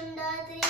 One, two, three.